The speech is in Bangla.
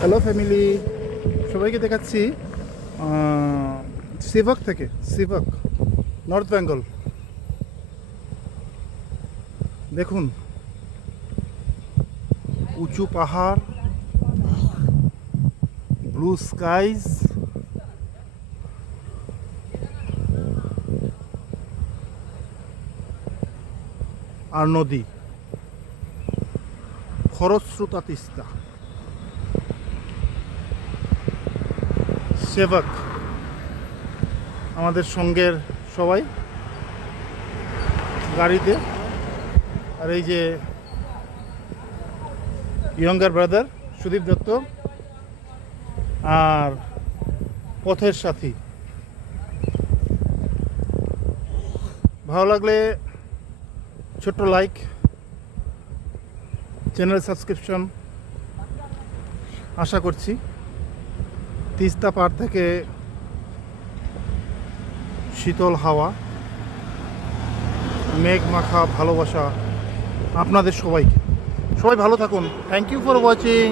হ্যালো ফ্যামিলি, সবাইকে দেখাচ্ছি সিভাক থেকে। সিভাক, নর্থ বেঙ্গল। দেখুন, উঁচু পাহাড়, ব্লু স্কাইজ, আর নদী, খরস্রোতা তিস্তা। সেভাক আমাদের সঙ্গের সবাই গাড়িতে, আর এই যে ইয়ঙ্গার ব্রাদার সুদীপ দত্ত, আর পথের সাথী। ভালো লাগলে ছোট্ট লাইক, চ্যানেল সাবস্ক্রিপশন আশা করছি। তিস্তা পাড় থেকে শীতল হাওয়া, মেঘ মাখা ভালোবাসা আপনাদের সবাইকে। সবাই ভালো থাকুন। Thank you for watching.